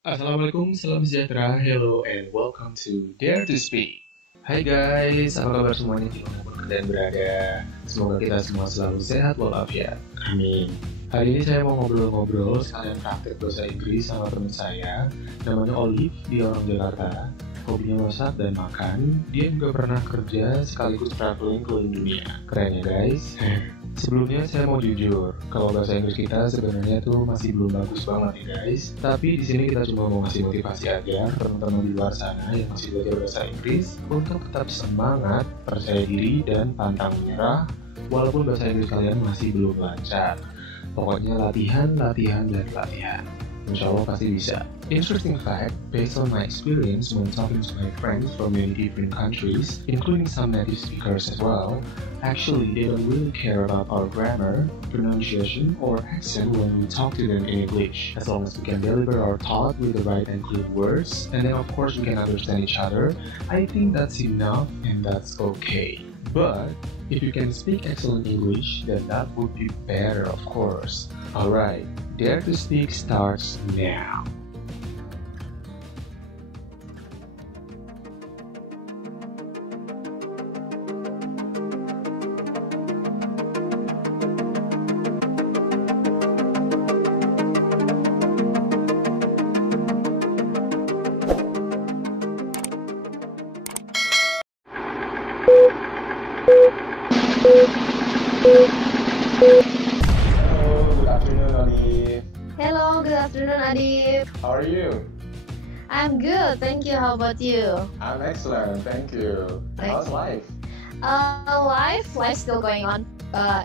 Assalamualaikum, salam sejahtera, hello and welcome to Dare to Speak. Hai guys, apa kabar semuanya dimanapun kalian berada? Semoga kita semua selalu sehat walafiat. Amin. Hari ini saya mau ngobrol-ngobrol sekalian praktek bahasa Inggris sama teman saya. Namanya Olive, dia orang Jakarta. Hobinya masak dan makan. Dia juga pernah kerja sekaligus traveling keliling dunia. Keren ya guys? Sebelumnya saya mau jujur, kalau bahasa Inggris kita sebenarnya tuh masih belum bagus banget nih guys. Tapi di sini kita cuma mau ngasih motivasi aja teman-teman di luar sana yang masih belajar bahasa Inggris untuk tetap semangat, percaya diri dan pantang menyerah walaupun bahasa Inggris kalian masih belum lancar. Pokoknya latihan, latihan, dan latihan. Insya Allah pasti bisa. Interesting fact, based on my experience when talking to my friends from many different countries, including some native speakers as well, actually they don't really care about our grammar, pronunciation, or accent when we talk to them in English. As long as we can deliver our thought with the right and clear words, and then of course we can understand each other, I think that's enough and that's okay. But if you can speak excellent English, then that would be better, of course. Alright, Dare to Speak starts now. Hello, good afternoon, Olive. Hello, good afternoon, Adib. How are you? I'm good, thank you. How about you? I'm excellent, thank you. How's life? Life still going on.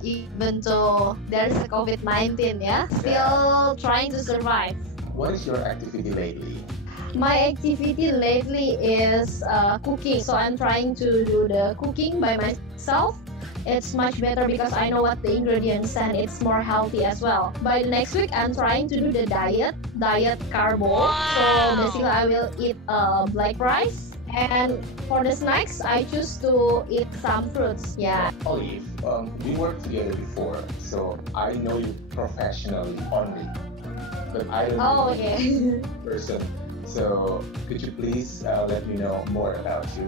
Even though there's a COVID-19, yeah, still trying to survive. What is your activity lately? My activity lately is cooking. So I'm trying to do the cooking by myself. It's much better because I know what the ingredients and it's more healthy as well. By the next week, I'm trying to do the diet carbo. So basically, I will eat black rice. And for the snacks, I choose to eat some fruits. Yeah. Olive, we worked together before, so I know you professionally only, but I don't know you Okay. as a person. So could you please let me know more about you?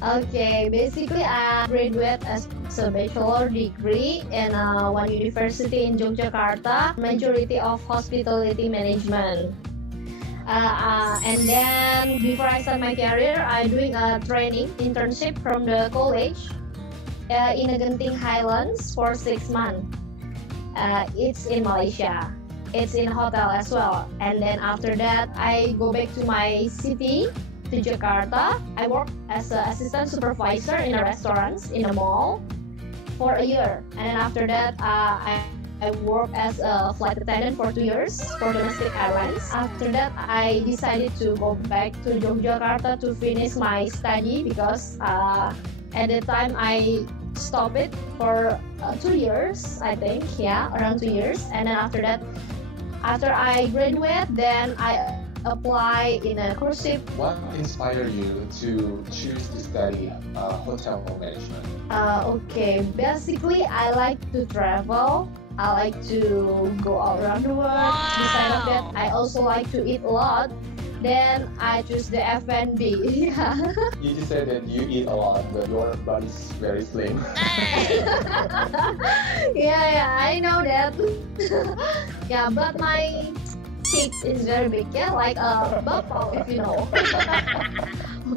Okay, basically I graduate as a bachelor degree in one university in Yogyakarta, majority of hospitality management. And then before I start my career, I'm doing a training internship from the college in Genting Highlands for 6 months. It's in Malaysia. It's in hotel as well. And then after that, I go back to my city, to Jakarta. I work as an assistant supervisor in a restaurant in a mall for a year. And then after that, I work as a flight attendant for 2 years for domestic airlines. After that, I decided to go back to Yogyakarta to finish my study because at the time I stopped it for 2 years, I think, yeah, around 2 years. And then after that, after I graduate, then I apply in a cruise ship. What inspired you to choose to study hotel management? Okay, basically I like to travel. I like to go all around the world. Besides of that, I also like to eat a lot. Then I choose the F&B. Yeah. You just said that you eat a lot, but your body's very slim. yeah, I know that. Yeah, but my cheek is very big, yeah, like a bubble, if you know.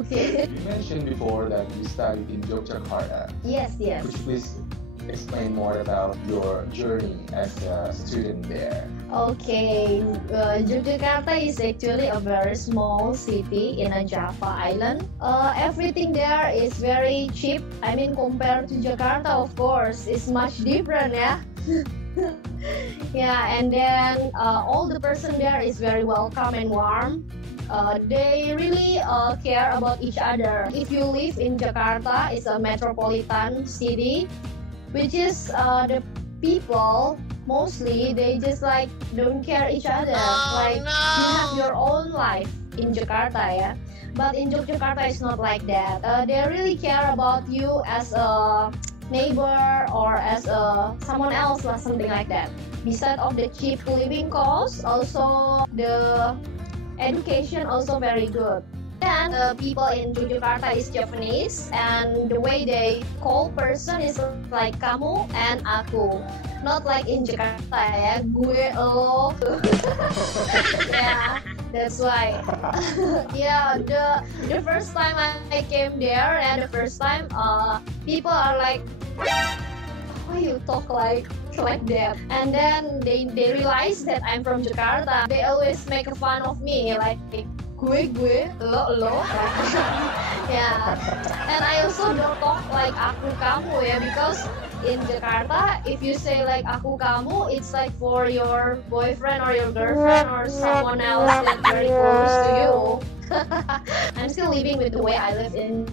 Okay. You mentioned before that you studied in Yogyakarta. Yes. Could you please explain more about your journey as a student there? Okay, Yogyakarta is actually a very small city in a Java island. Everything there is very cheap. I mean, compared to Jakarta, of course, it's much different, yeah. Yeah, and then all the person there is very welcome and warm. They really care about each other. If you live in Jakarta, it's a metropolitan city, which is the people mostly they just like don't care each other. You have your own life in Jakarta, yeah. But in Yogyakarta, it's not like that. They really care about you as a neighbor or as someone else or something like that. Besides of the cheap living costs, also the education also very good. And people in Yogyakarta is Japanese, and the way they call person is like kamu and aku, not like in Jakarta ya, gue elo. Yeah, that's why. Yeah, the first time I came there, and the first time people are like, why you talk like that? And then they realize that I'm from Jakarta. They always make fun of me like gue lo. Yeah, and I also don't talk like aku kamu ya, because in Jakarta if you say like aku kamu, it's like for your boyfriend or your girlfriend or someone else that's very close to you. I'm still living with the way I live in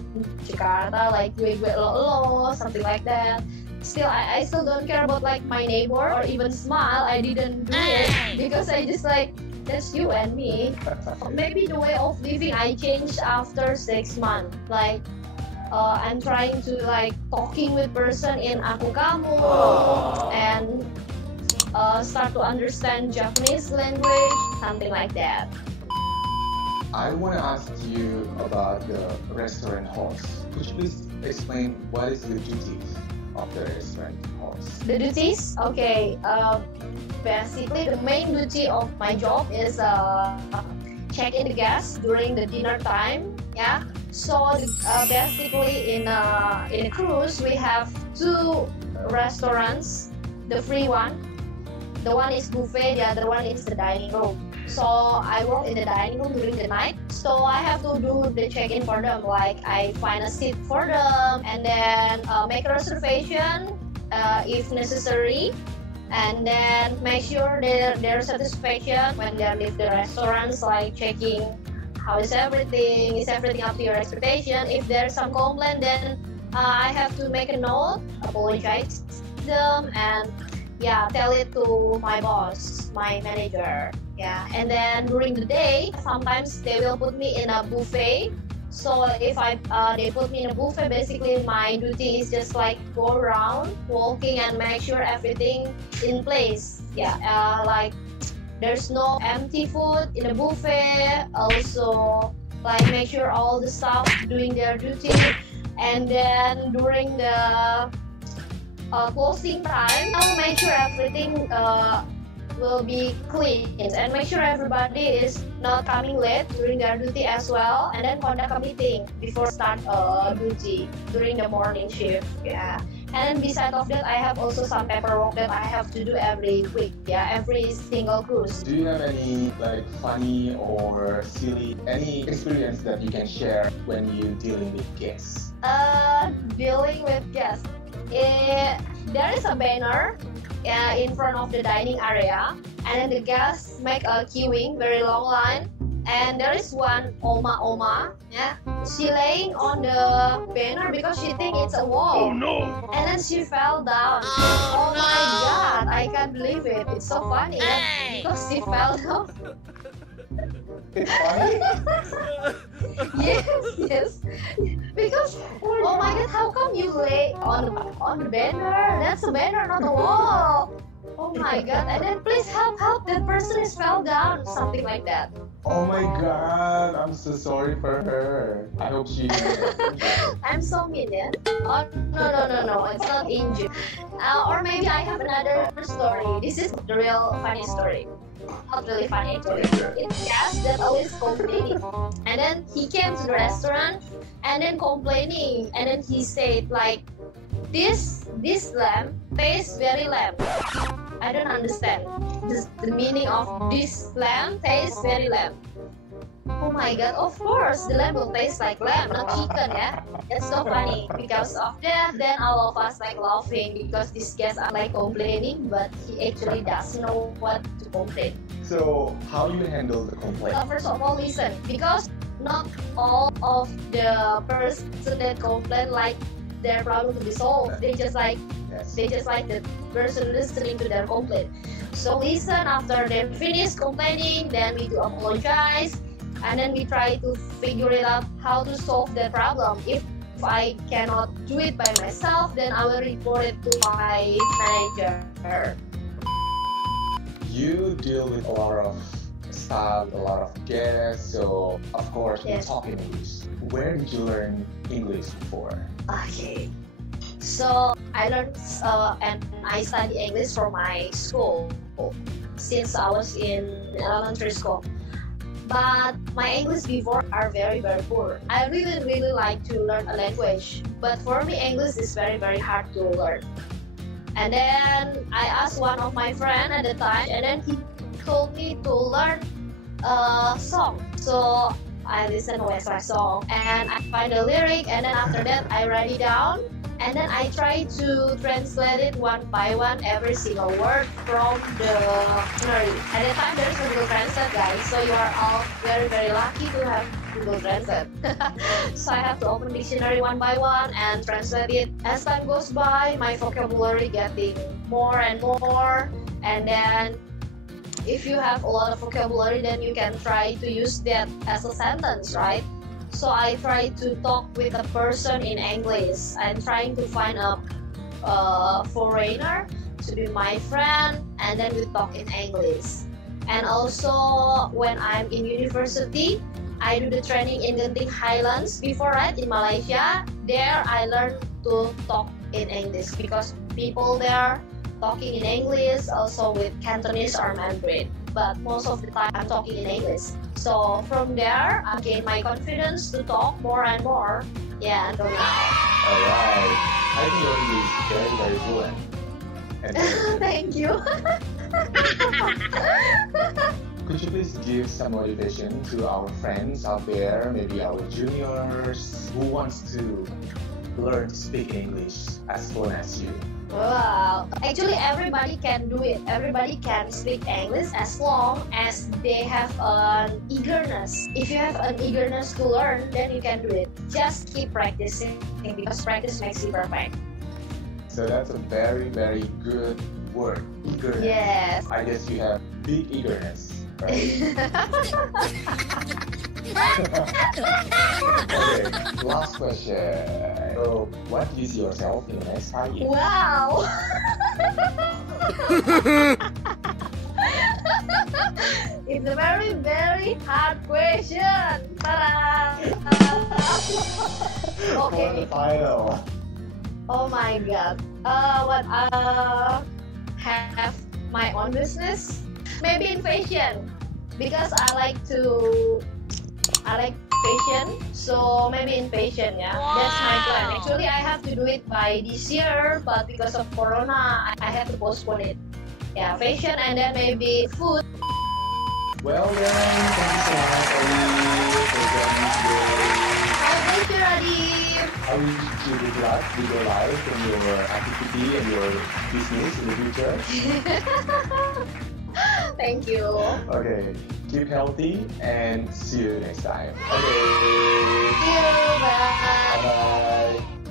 Jakarta, like gue lo, something like that. Still, I still don't care about like my neighbor or even smile. I didn't do it because I just like, that's you and me. Maybe the way of living I changed after 6 months. Like I'm trying to like talking with person in aku kamu and start to understand Japanese language, something like that. I want to ask you about the restaurant host. Could you please explain what is the duties of the restaurant host? The duties? Okay. Basically, the main duty of my job is check in the guests during the dinner time. Yeah. So basically, in a cruise, we have 2 restaurants. The free one, the one is buffet. The other one is the dining room. So I work in the dining room during the night. So I have to do the check-in for them. Like I find a seat for them and then make a reservation if necessary. And then make sure their satisfaction when they leave the restaurants, like checking how is everything up to your expectation. If there's some complaint, then I have to make a note, apologize to them, and yeah, tell it to my boss, my manager. Yeah, and then during the day, sometimes they will put me in a buffet. So if they put me in a buffet, basically my duty is just like go around, walking and make sure everything in place. Yeah, like there's no empty food in the buffet. Also, like make sure all the staff doing their duty. And then during the closing time, I'll make sure everything will be clean and make sure everybody is not coming late during their duty as well, and then conduct a meeting before start duty during the morning shift. Yeah, and then beside of that, I have also some paperwork that I have to do every week. Yeah, every single cruise. Do you have any like funny or silly any experience that you can share when you dealing with guests? Dealing with guests. There is a banner in front of the dining area, and then the guests make a queuing, very long line, and there is one oma, yeah, she laying on the banner because she think it's a wall. Oh no! And then she fell down. Oh my god, I can't believe it. It's so funny, yeah, because she fell down. It's funny? Yes. Because oh my god, how come you lay on the banner? That's a banner, not a wall. Oh my god! And then please help! That person is fell down, something like that. Oh my god! I'm so sorry for her. I hope she. I'm so mean, yeah? Oh no! It's not injured. Or maybe I have another story. This is the real funny story. Not really funny actually. It's guest that always complaining, and then he came to the restaurant and then complaining, and then he said like, this lamb tastes very lamb. I don't understand the meaning of this lamb tastes very lamb. Oh my god, of course the lamb will taste like lamb, not chicken, yeah. It's so funny. Because of that, then all of us like laughing because these guests are like complaining, but he actually doesn't know what to complain. So how you handle the complaint? First of all, listen, because not all of the person that complain like their problem to be solved. They just like the person listening to their complaint. So listen after they finish complaining, then we do apologize, and then we try to figure it out how to solve the problem. If I cannot do it by myself, then I will report it to my manager. You deal with a lot of style with a lot of guests, so of course we Yes. talk in English. Where did you learn English before? Okay. So I learned and I study English from my school since I was in elementary school. But my English before are very poor. I really like to learn a language, but for me English is very hard to learn. And then I asked one of my friend at the time, and then he told me to learn a song. So I listen to Westlife song and I find the lyric, and then after that I write it down, and then I try to translate it one by one every single word from the dictionary. At the time there's a Google Translate, guys, so you are all very lucky to have Google Translate. So I have to open dictionary one by one and translate it. As time goes by, my vocabulary getting more and more, and then if you have a lot of vocabulary, then you can try to use that as a sentence, right? So I try to talk with a person in English. I'm trying to find a foreigner to be my friend, and then we talk in English. And also when I'm in university, I do the training in Genting Highlands before, right, in Malaysia. There I learned to talk in English because people there talking in English, also with Cantonese or Mandarin. But most of the time I'm talking in English. So from there, I gain my confidence to talk more and more. Yeah, until now. Alright, I think your English is very fluent. And Thank you. could you please give some motivation to our friends out there, maybe our juniors who wants to learn to speak English as fluent as you? Wow. Actually, everybody can do it. Everybody can speak English as long as they have an eagerness. If you have an eagerness to learn, then you can do it. Just keep practicing because practice makes you perfect. So that's a very good word, eagerness. Yes. I guess you have big eagerness, right? Okay, last question. So, what do you see yourself in the next 5 years? Wow. It's a very hard question. Ta-da! For the Okay. final. Oh my God. What have my own business? Maybe in fashion, because I like fashion. So maybe in fashion, yeah. That's my plan. Actually, I have to do it by this year, but because of Corona, I have to postpone it. Yeah, fashion, and then maybe food. Well then, thank you so much, Ali, for joining today. Thank you, Radif. I wish you good luck with your life and your activity and your business in the future. Thank you. Okay, keep healthy and see you next time. Okay, See you. Bye. bye bye.